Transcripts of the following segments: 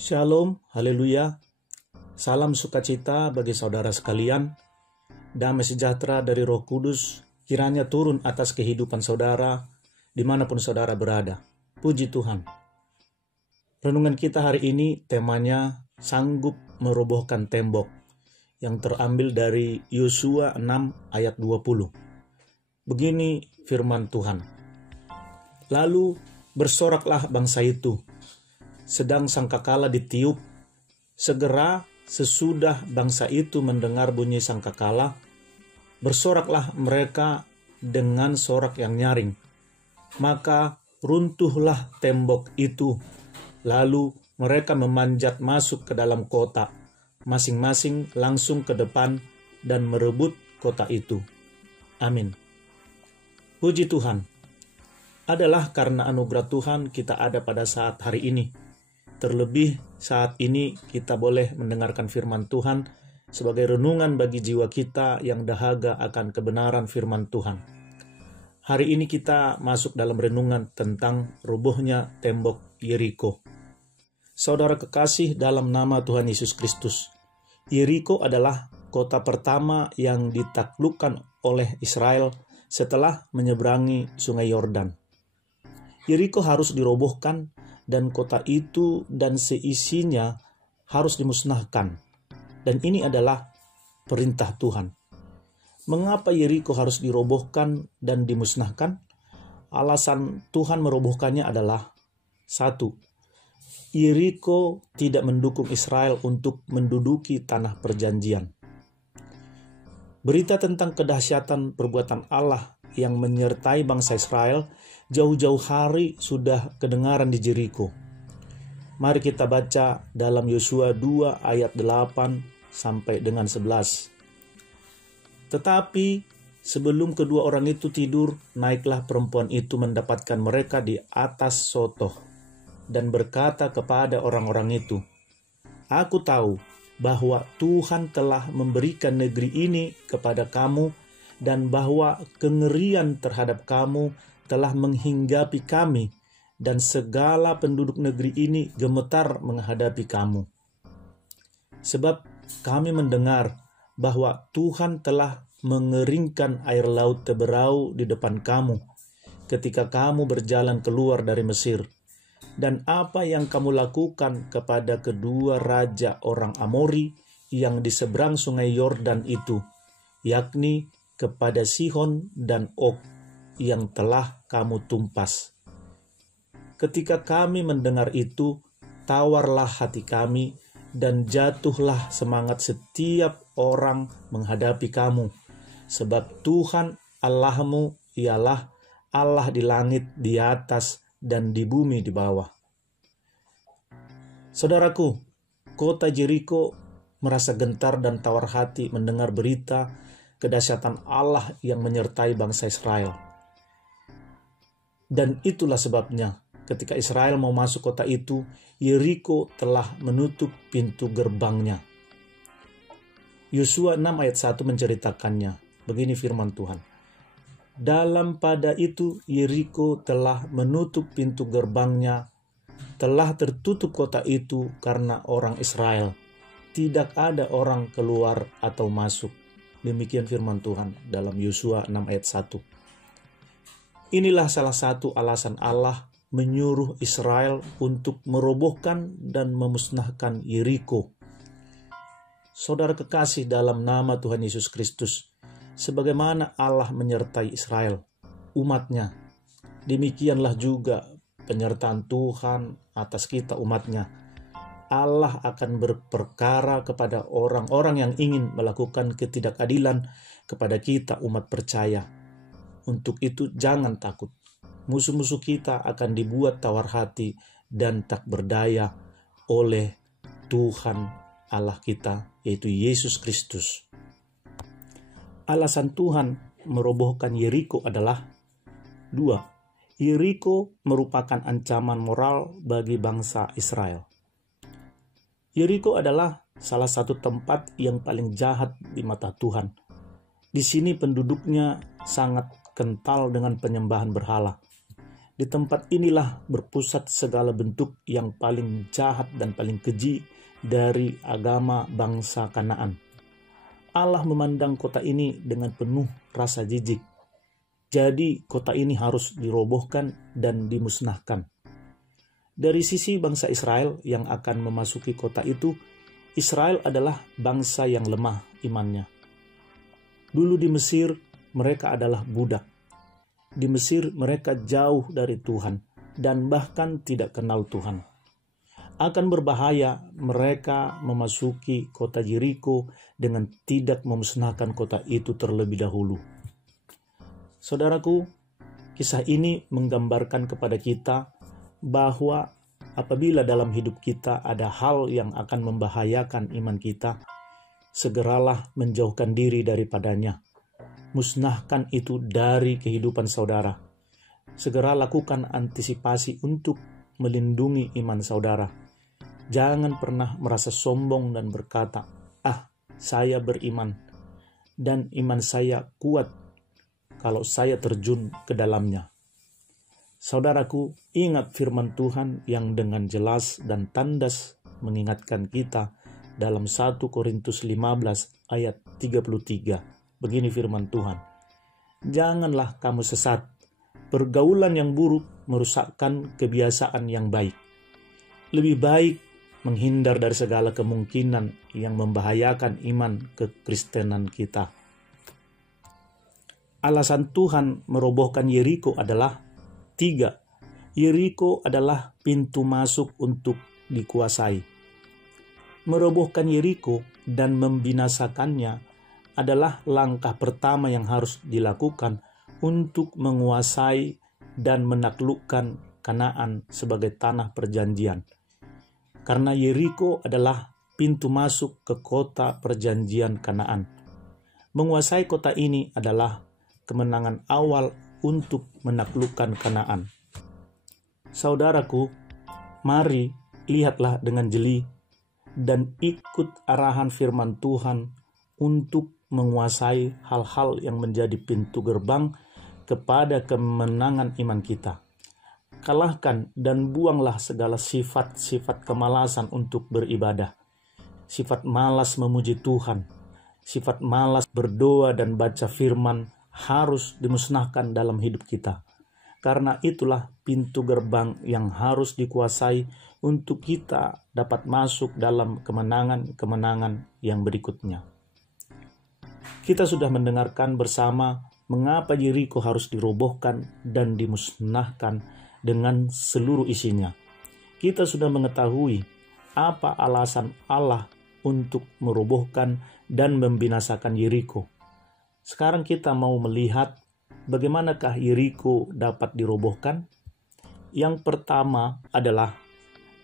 Shalom, haleluya. Salam sukacita bagi saudara sekalian. Damai sejahtera dari Roh Kudus kiranya turun atas kehidupan saudara dimanapun saudara berada. Puji Tuhan. Renungan kita hari ini temanya sanggup merobohkan tembok, yang terambil dari Yosua 6 ayat 20. Begini firman Tuhan. Lalu bersoraklah bangsa itu, sedang sangkakala ditiup. Segera sesudah bangsa itu mendengar bunyi sangkakala, bersoraklah mereka dengan sorak yang nyaring. Maka runtuhlah tembok itu. Lalu mereka memanjat masuk ke dalam kota, masing-masing langsung ke depan dan merebut kota itu. Amin. Puji Tuhan. Adalah karena anugerah Tuhan kita ada pada saat hari ini. Terlebih saat ini kita boleh mendengarkan firman Tuhan sebagai renungan bagi jiwa kita yang dahaga akan kebenaran firman Tuhan. Hari ini kita masuk dalam renungan tentang robohnya tembok Yeriko. Saudara kekasih dalam nama Tuhan Yesus Kristus, Yeriko adalah kota pertama yang ditaklukkan oleh Israel setelah menyeberangi Sungai Yordan. Yeriko harus dirobohkan dan kota itu dan seisinya harus dimusnahkan. Dan ini adalah perintah Tuhan. Mengapa Yeriko harus dirobohkan dan dimusnahkan? Alasan Tuhan merobohkannya adalah 1. Yeriko tidak mendukung Israel untuk menduduki tanah perjanjian. Berita tentang kedahsyatan perbuatan Allah yang menyertai bangsa Israel jauh-jauh hari sudah kedengaran di Yeriko. Mari kita baca dalam Yosua 2 ayat 8 sampai dengan 11. Tetapi sebelum kedua orang itu tidur, naiklah perempuan itu mendapatkan mereka di atas sotoh dan berkata kepada orang-orang itu, "Aku tahu bahwa Tuhan telah memberikan negeri ini kepada kamu dan bahwa kengerian terhadap kamu telah menghinggapi kami, dan segala penduduk negeri ini gemetar menghadapi kamu. Sebab kami mendengar bahwa Tuhan telah mengeringkan air laut Teberau di depan kamu ketika kamu berjalan keluar dari Mesir, dan apa yang kamu lakukan kepada kedua raja orang Amori yang di seberang sungai Yordan itu, yakni kepada Sihon dan Og, yang telah kamu tumpas. Ketika kami mendengar itu, tawarlah hati kami dan jatuhlah semangat setiap orang menghadapi kamu, sebab Tuhan Allahmu ialah Allah di langit di atas dan di bumi di bawah." Saudaraku, kota Yeriko merasa gentar dan tawar hati mendengar berita kedahsyatan Allah yang menyertai bangsa Israel. Dan itulah sebabnya ketika Israel mau masuk kota itu, Yeriko telah menutup pintu gerbangnya. Yosua 6 ayat 1 menceritakannya. Begini firman Tuhan. Dalam pada itu Yeriko telah menutup pintu gerbangnya, telah tertutup kota itu karena orang Israel. Tidak ada orang keluar atau masuk. Demikian firman Tuhan dalam Yosua 6 ayat 1. Inilah salah satu alasan Allah menyuruh Israel untuk merobohkan dan memusnahkan Yeriko. Saudara kekasih dalam nama Tuhan Yesus Kristus, sebagaimana Allah menyertai Israel, umatnya, demikianlah juga penyertaan Tuhan atas kita umatnya. Allah akan berperkara kepada orang-orang yang ingin melakukan ketidakadilan kepada kita umat percaya. Untuk itu jangan takut. Musuh-musuh kita akan dibuat tawar hati dan tak berdaya oleh Tuhan Allah kita, yaitu Yesus Kristus. Alasan Tuhan merobohkan Yeriko adalah 2. Yeriko merupakan ancaman moral bagi bangsa Israel. Yeriko adalah salah satu tempat yang paling jahat di mata Tuhan. Di sini penduduknya sangat kental dengan penyembahan berhala. Di tempat inilah berpusat segala bentuk yang paling jahat dan paling keji dari agama bangsa Kanaan. Allah memandang kota ini dengan penuh rasa jijik. Jadi kota ini harus dirobohkan dan dimusnahkan. Dari sisi bangsa Israel yang akan memasuki kota itu, Israel adalah bangsa yang lemah imannya. Dulu di Mesir, mereka adalah budak. Di Mesir mereka jauh dari Tuhan dan bahkan tidak kenal Tuhan. Akan berbahaya mereka memasuki kota Yeriko dengan tidak memusnahkan kota itu terlebih dahulu. Saudaraku, kisah ini menggambarkan kepada kita bahwa apabila dalam hidup kita ada hal yang akan membahayakan iman kita, segeralah menjauhkan diri daripadanya. Musnahkan itu dari kehidupan saudara. Segera lakukan antisipasi untuk melindungi iman saudara. Jangan pernah merasa sombong dan berkata, saya beriman dan iman saya kuat kalau saya terjun ke dalamnya. Saudaraku, ingat firman Tuhan yang dengan jelas dan tandas mengingatkan kita dalam 1 Korintus 15 ayat 33. Begini firman Tuhan, janganlah kamu sesat, pergaulan yang buruk merusakkan kebiasaan yang baik. Lebih baik menghindar dari segala kemungkinan yang membahayakan iman kekristenan kita. Alasan Tuhan merobohkan Yeriko adalah 3. Yeriko adalah pintu masuk untuk dikuasai. Merobohkan Yeriko dan membinasakannya adalah langkah pertama yang harus dilakukan untuk menguasai dan menaklukkan Kanaan sebagai tanah perjanjian. Karena Yeriko adalah pintu masuk ke kota perjanjian Kanaan. Menguasai kota ini adalah kemenangan awal untuk menaklukkan Kanaan. Saudaraku, mari lihatlah dengan jeli dan ikut arahan firman Tuhan untuk menguasai hal-hal yang menjadi pintu gerbang kepada kemenangan iman kita. Kalahkan dan buanglah segala sifat-sifat kemalasan untuk beribadah. Sifat malas memuji Tuhan, sifat malas berdoa dan baca firman harus dimusnahkan dalam hidup kita. Karena itulah pintu gerbang yang harus dikuasai untuk kita dapat masuk dalam kemenangan-kemenangan yang berikutnya. Kita sudah mendengarkan bersama mengapa Yeriko harus dirobohkan dan dimusnahkan dengan seluruh isinya. Kita sudah mengetahui apa alasan Allah untuk merobohkan dan membinasakan Yeriko. Sekarang kita mau melihat bagaimanakah Yeriko dapat dirobohkan. Yang pertama adalah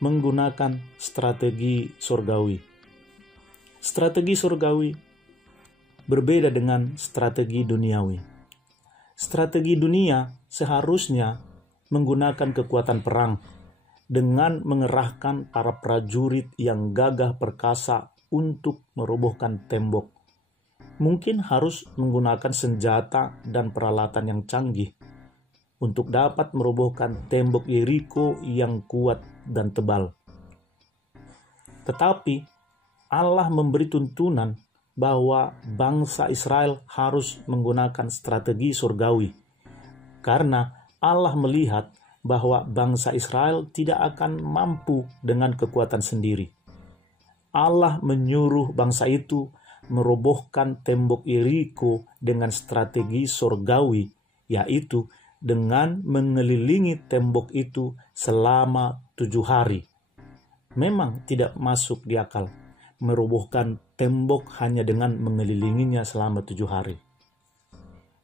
menggunakan strategi surgawi. Strategi surgawi berbeda dengan strategi duniawi. Strategi dunia seharusnya menggunakan kekuatan perang dengan mengerahkan para prajurit yang gagah perkasa untuk merobohkan tembok. Mungkin harus menggunakan senjata dan peralatan yang canggih untuk dapat merobohkan tembok Yeriko yang kuat dan tebal. Tetapi Allah memberi tuntunan bahwa bangsa Israel harus menggunakan strategi surgawi, karena Allah melihat bahwa bangsa Israel tidak akan mampu dengan kekuatan sendiri. Allah menyuruh bangsa itu merobohkan tembok Yeriko dengan strategi surgawi, yaitu dengan mengelilingi tembok itu selama 7 hari. Memang tidak masuk di akal merobohkan tembok hanya dengan mengelilinginya selama 7 hari.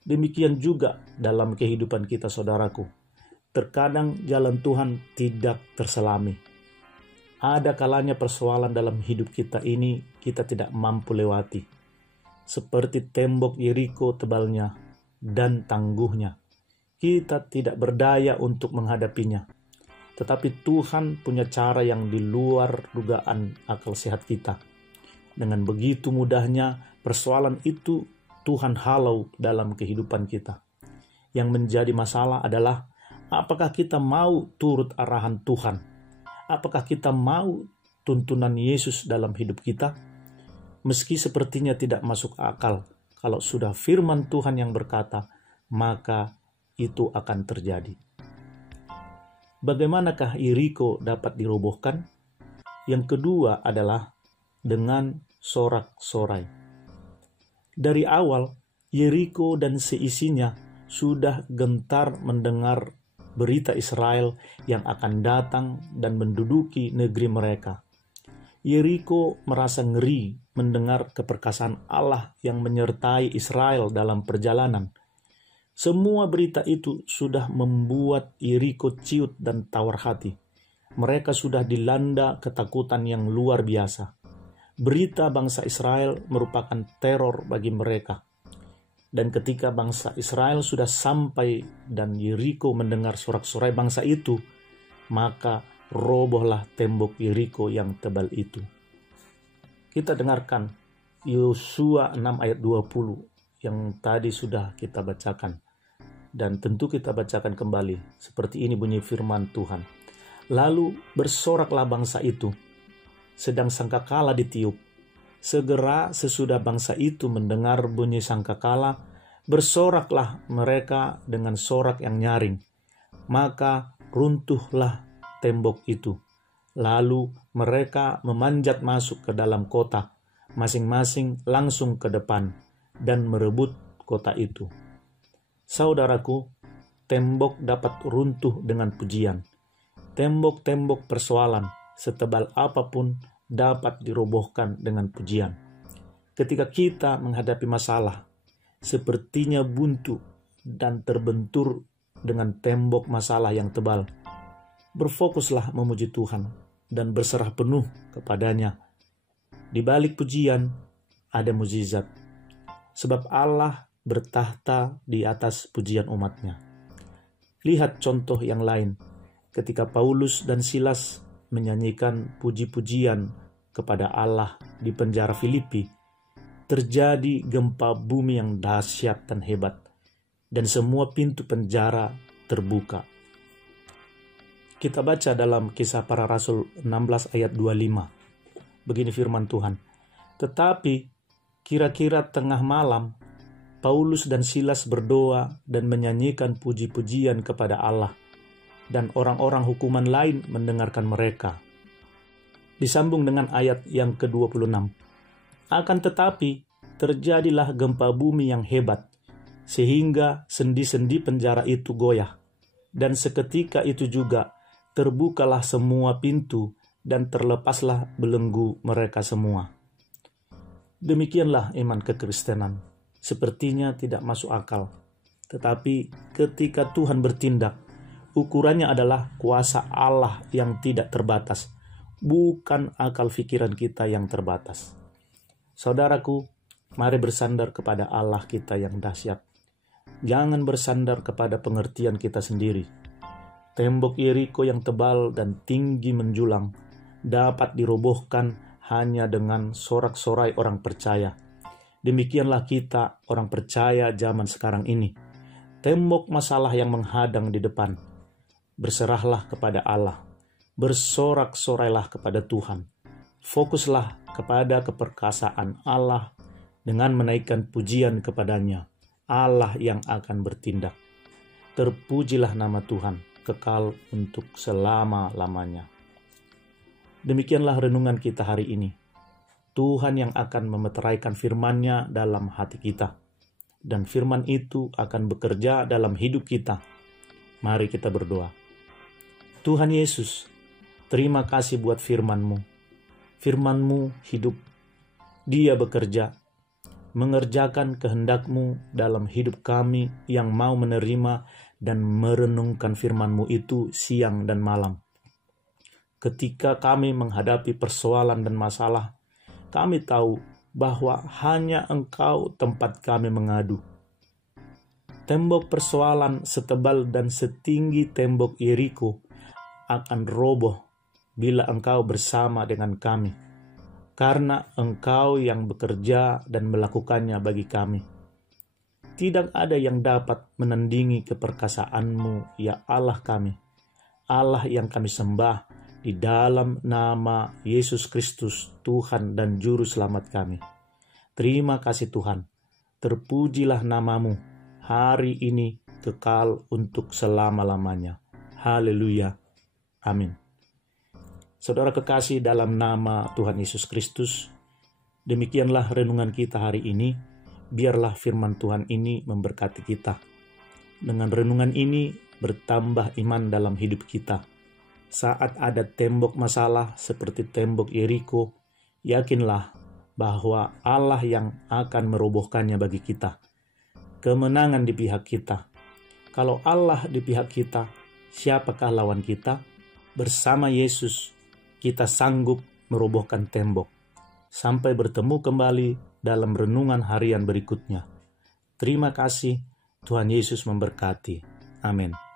Demikian juga dalam kehidupan kita, saudaraku. Terkadang jalan Tuhan tidak terselami. Ada kalanya persoalan dalam hidup kita ini kita tidak mampu lewati. Seperti tembok Yeriko tebalnya dan tangguhnya. Kita tidak berdaya untuk menghadapinya. Tetapi Tuhan punya cara yang di luar dugaan akal sehat kita. Dengan begitu mudahnya persoalan itu Tuhan halau dalam kehidupan kita. Yang menjadi masalah adalah Apakah kita mau turut arahan Tuhan? Apakah kita mau tuntunan Yesus dalam hidup kita? Meski sepertinya tidak masuk akal, kalau sudah firman Tuhan yang berkata, maka itu akan terjadi. Bagaimanakah Yeriko dapat dirobohkan? Yang kedua adalah dengan sorak-sorai. Dari awal, Yeriko dan seisinya sudah gentar mendengar berita Israel yang akan datang dan menduduki negeri mereka. Yeriko merasa ngeri mendengar keperkasaan Allah yang menyertai Israel dalam perjalanan. Semua berita itu sudah membuat Yeriko ciut dan tawar hati. Mereka sudah dilanda ketakutan yang luar biasa. Berita bangsa Israel merupakan teror bagi mereka. Dan ketika bangsa Israel sudah sampai dan Yeriko mendengar sorak-sorai bangsa itu, maka robohlah tembok Yeriko yang tebal itu. Kita dengarkan Yosua 6 ayat 20 yang tadi sudah kita bacakan. Dan tentu kita bacakan kembali. Seperti ini bunyi firman Tuhan. Lalu bersoraklah bangsa itu, sedang sangkakala ditiup. Segera sesudah bangsa itu mendengar bunyi sangkakala, bersoraklah mereka dengan sorak yang nyaring. Maka runtuhlah tembok itu. Lalu mereka memanjat masuk ke dalam kota, masing-masing langsung ke depan, dan merebut kota itu. Saudaraku, tembok dapat runtuh dengan pujian. Tembok-tembok persoalan setebal apapun dapat dirobohkan dengan pujian. Ketika kita menghadapi masalah, sepertinya buntu dan terbentur dengan tembok masalah yang tebal, berfokuslah memuji Tuhan dan berserah penuh kepadanya. Di balik pujian ada mukjizat, sebab Allah bertahta di atas pujian umatnya. Lihat contoh yang lain, ketika Paulus dan Silas menyanyikan puji-pujian kepada Allah di penjara Filipi, terjadi gempa bumi yang dahsyat dan hebat, dan semua pintu penjara terbuka. Kita baca dalam Kisah Para Rasul 16 ayat 25. Begini firman Tuhan. Tetapi kira-kira tengah malam, Paulus dan Silas berdoa dan menyanyikan puji-pujian kepada Allah, dan orang-orang hukuman lain mendengarkan mereka. Disambung dengan ayat yang ke-26. Akan tetapi, terjadilah gempa bumi yang hebat, sehingga sendi-sendi penjara itu goyah. Dan seketika itu juga, terbukalah semua pintu, dan terlepaslah belenggu mereka semua. Demikianlah iman kekristenan. Sepertinya tidak masuk akal. Tetapi ketika Tuhan bertindak, ukurannya adalah kuasa Allah yang tidak terbatas, bukan akal pikiran kita yang terbatas. Saudaraku, mari bersandar kepada Allah kita yang dahsyat. Jangan bersandar kepada pengertian kita sendiri. Tembok Yeriko yang tebal dan tinggi menjulang dapat dirobohkan hanya dengan sorak-sorai orang percaya. Demikianlah kita, orang percaya zaman sekarang ini. Tembok masalah yang menghadang di depan, berserahlah kepada Allah, bersorak-sorailah kepada Tuhan. Fokuslah kepada keperkasaan Allah dengan menaikkan pujian kepadanya, Allah yang akan bertindak. Terpujilah nama Tuhan, kekal untuk selama-lamanya. Demikianlah renungan kita hari ini. Tuhan yang akan memeteraikan firman-Nya dalam hati kita, dan firman itu akan bekerja dalam hidup kita. Mari kita berdoa. Tuhan Yesus, terima kasih buat firman-Mu. Firman-Mu hidup. Dia bekerja, mengerjakan kehendak-Mu dalam hidup kami yang mau menerima dan merenungkan firman-Mu itu siang dan malam. Ketika kami menghadapi persoalan dan masalah, kami tahu bahwa hanya Engkau tempat kami mengadu. Tembok persoalan setebal dan setinggi tembok Yeriko akan roboh bila Engkau bersama dengan kami, karena Engkau yang bekerja dan melakukannya bagi kami. Tidak ada yang dapat menandingi keperkasaan-Mu, ya Allah kami. Allah yang kami sembah di dalam nama Yesus Kristus, Tuhan dan Juru Selamat kami. Terima kasih Tuhan. Terpujilah nama-Mu hari ini kekal untuk selama-lamanya. Haleluya. Amin. Saudara kekasih dalam nama Tuhan Yesus Kristus, demikianlah renungan kita hari ini. Biarlah firman Tuhan ini memberkati kita. Dengan renungan ini bertambah iman dalam hidup kita. Saat ada tembok masalah seperti tembok Yeriko, yakinlah bahwa Allah yang akan merobohkannya bagi kita. Kemenangan di pihak kita. Kalau Allah di pihak kita, siapakah lawan kita? Bersama Yesus, kita sanggup merobohkan tembok. Sampai bertemu kembali dalam renungan harian berikutnya. Terima kasih, Tuhan Yesus memberkati. Amin.